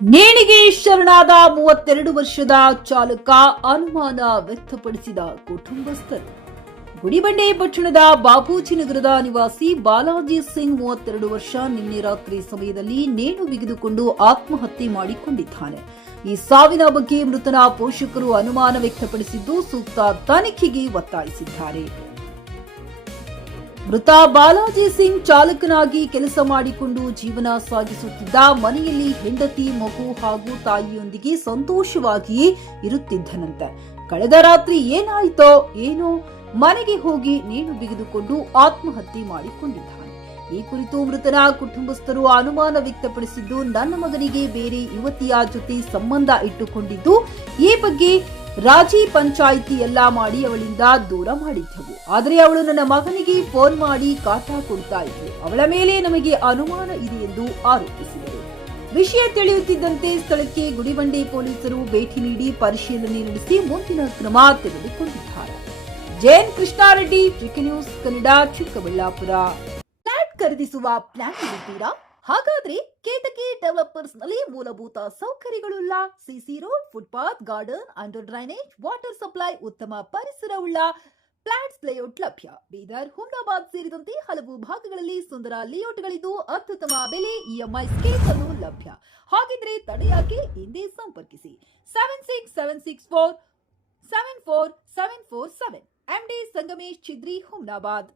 ನೇಣಿಗೆ ಶರಣಾದ 32 ವರ್ಷದ ಚಾಲಕ ಅನುಮಾನ ವ್ಯಕ್ತಪಡಿಸಿದ ಕುಟುಂಬಸ್ಥರು. ಗುಡಿಬಂಡೆ ಪಟ್ಟಣದ ಬಾಪೂಜಿ ನಗರದ ನಿವಾಸಿ ಬಾಲಾಜಿ ಸಿಂಗ್ 32 ವರ್ಷ ನಿನ್ನೆ ರಾತ್ರಿ ಸಮಯದಲ್ಲಿ ನೇಣು ಬಿಗಿದುಕೊಂಡು ಆತ್ಮಹತ್ಯೆ ಮಾಡಿಕೊಂಡಿದ್ದಾನೆ. ಈ ಸಾವಿನ ಬಗ್ಗೆ ಮೃತನ ಪೋಷಕರು ಅನುಮಾನ ವ್ಯಕ್ತಪಡಿಸಿದ್ದು ಸೂಕ್ತ ತನಿಖೆಗೆ ಒತ್ತಾಯಿಸಿದ್ದಾರೆ. ಮೃತ ಬಾಲಾಜಿ ಸಿಂಗ್ ಚಾಲಕನಾಗಿ ಕೆಲಸ ಮಾಡಿಕೊಂಡು ಜೀವನ ಸಾಗಿಸುತ್ತಿದ್ದ. ಮನೆಯಲ್ಲಿ ಹೆಂಡತಿ, ಮಗು ಹಾಗೂ ತಾಯಿಯೊಂದಿಗೆ ಸಂತೋಷವಾಗಿಯೇ ಇರುತ್ತಿದ್ದನಂತೆ. ಕಳೆದ ರಾತ್ರಿ ಏನಾಯಿತೋ ಏನೋ ಮನೆಗೆ ಹೋಗಿ ನೇಣು ಬಿಗಿದುಕೊಂಡು ಆತ್ಮಹತ್ಯೆ ಮಾಡಿಕೊಂಡಿದ್ದಾನೆ. ಈ ಕುರಿತು ಮೃತನ ಕುಟುಂಬಸ್ಥರು ಅನುಮಾನ ವ್ಯಕ್ತಪಡಿಸಿದ್ದು, ನನ್ನ ಮಗನಿಗೆ ಬೇರೆ ಯುವತಿಯ ಜೊತೆ ಸಂಬಂಧ ಇಟ್ಟುಕೊಂಡಿದ್ದು, ಈ ಬಗ್ಗೆ ರಾಜಿ ಪಂಚಾಯಿತಿ ಎಲ್ಲ ಮಾಡಿ ಅವಳಿಂದ ದೂರ ಮಾಡಿದ್ದೆವು. ಆದರೆ ಅವಳು ನನ್ನ ಮಗನಿಗೆ ಫೋನ್ ಮಾಡಿ ಕಾಟ ಕೊಡ್ತಾ ಇದ್ಲು. ಅವಳ ಮೇಲೆ ನಮಗೆ ಅನುಮಾನ ಇದೆ ಎಂದು ಆರೋಪಿಸಿದರು. ವಿಷಯ ತಿಳಿಯುತ್ತಿದ್ದಂತೆ ಸ್ಥಳಕ್ಕೆ ಗುಡಿಬಂಡೆ ಪೊಲೀಸರು ಭೇಟಿ ನೀಡಿ ಪರಿಶೀಲನೆ ನಡೆಸಿ ಮುಂದಿನ ಕ್ರಮ ತೆಗೆದುಕೊಂಡಿದ್ದಾರೆ. JN Krishnareddy, TV news Kannada, Chikkaballapur. Flat ಖರೀದಿಸುವ ಪ್ಲಾನ್ ಇದ್ದೀರಾ? ಹಾಗಾದ್ರೆ ಕೇತಕಿ ಡೆವಲಪರ್ಸ್ ನಲ್ಲಿ ಮೂಲಭೂತ ಸೌಕರ್ಯಗಳುಳ್ಳ CC road, footpath, garden, under drainage, water supply, ಉತ್ತಮ ಪರಿಸರವುಳ್ಳ ಫ್ಲಾಟ್ಸ್ ಲೇಔಟ್ ಲಭ್ಯ. ಬೀದರ್, ಹುಮ್ನಾಬಾದ್ ಸೇರಿದಂತೆ ಹಲವು ಭಾಗಗಳಲ್ಲಿ ಸುಂದರ ಲೇಔಟ್ಗಳಿದ್ದು ಅತ್ಯುತ್ತಮ ಬೆಲೆ, ಇಎಂಐ ಸ್ಕೀಮ್ಸ್ ಅನ್ನು ಲಭ್ಯ. ಹಾಗಿದ್ರೆ ತಡೆಯಾಕೆ? ಹಿಂದೆ ಸಂಪರ್ಕಿಸಿ 7676474747 ಎಂಡಿ ಸಂಗಮೇಶ್ ಚಿದ್ರಿ, ಹುಮ್ನಾಬಾದ್.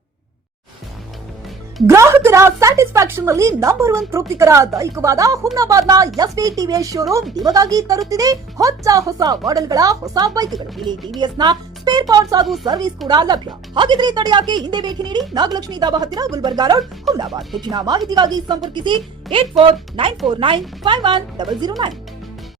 ಗ್ರಾಹಕರ ಸ್ಯಾಟಿಸ್ಫ್ಯಾಕ್ಷನ್ ನಲ್ಲಿ ನಂಬರ್ 1 ತೃಪ್ತಿಕರ ದೈಹಿಕವಾದ ಹುಮ್ನಾಬಾದ್ನ ಎಸ್ವಿ ಟಿವಿಎಸ್ ಶೋರೂಮ್ ನಿಮಗಾಗಿ ತರುತ್ತಿದೆ ಹೊಸ ಮಾಡೆಲ್ಗಳ ಹೊಸ ಬೈಕ್ಗಳು. ಇಲ್ಲಿ ಟಿವಿಎಸ್ ನ ಸ್ಪೇರ್ ಪಾರ್ಟ್ಸ್ ಹಾಗೂ ಸರ್ವಿಸ್ ಕೂಡ ಲಭ್ಯ. ಹಾಗಿದ್ರೆ ತಡೆಯಾಕೆ? ಹಿಂದೆ ಭೇಟಿ ನೀಡಿ. ನಾಗಲಕ್ಷ್ಮಿ ಧಾಬಾ ಹತ್ತಿರ, ಗುಲ್ಬರ್ಗಾ ರೋಡ್, ಹುಮ್ನಾಬಾದ್. ಹೆಚ್ಚಿನ ಮಾಹಿತಿಗಾಗಿ ಸಂಪರ್ಕಿಸಿ 8494951009.